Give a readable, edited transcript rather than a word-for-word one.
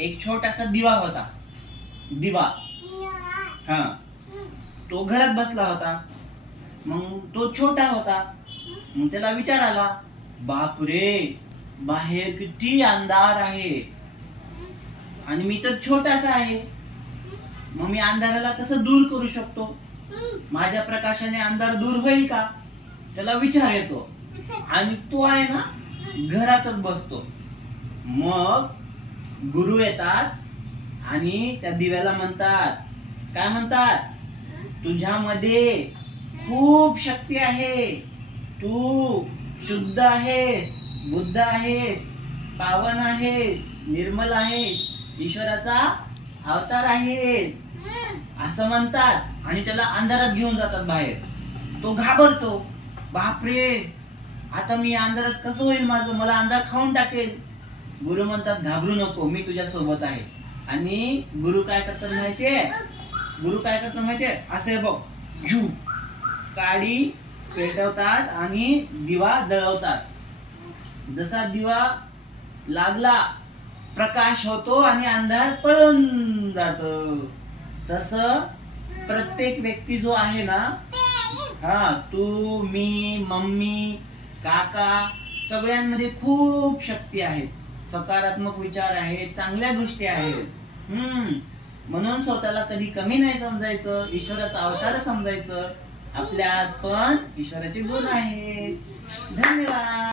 एक छोटासा दिवा होता. दिवा हा तो घरात बसला होता. मग तो छोटा होता. मग त्याला विचार आला, बापरे बाहेर किती अंधार आहे आणि मी तर छोटासा आहे. मग मी अंधाराला कसं दूर करू शकतो? माझ्या प्रकाशाने अंधार दूर होईल का? त्याला विचार येतो आणि तो आहे ना घरातच बसतो. मग गुरु येतात आणि त्या दिव्याला म्हणतात, काय म्हणतात? तुझ्यामध्ये खूप शक्ती आहे, तू शुद्ध आहेस, बुद्ध आहेस, पावन आहेस, निर्मल आहेस, ईश्वराचा अवतार आहेस असं म्हणतात आणि त्याला अंधारात घेऊन जातात बाहेर. तो घाबरतो, बापरे आता मी अंधारात कसं होईल माझं, मला अंधार खाऊन टाकेल. गुरु म्हणतात, घाबरू नको, मी तुझ्या सोबत आहे. आणि गुरु काय करतात माहितीये? गुरु काय करतात माहितीये? असे बघ, झू काडी पेटवतात आणि दिवा जळवतात. जसा दिवा लागला प्रकाश होतो आणि अंधार पळून जातो. तस प्रत्येक व्यक्ती जो आहे ना, हा तू, मी, मम्मी, काका, सगळ्यांमध्ये खूप शक्ती आहे. सकारात्मक विचार आहेत, चांगल्या गोष्टी आहेत. म्हणून स्वतःला कधी कमी नाही समजायचं, ईश्वराचा अवतार समजायचं. आपल्यात पण ईश्वराचे गुण आहेत. धन्यवाद.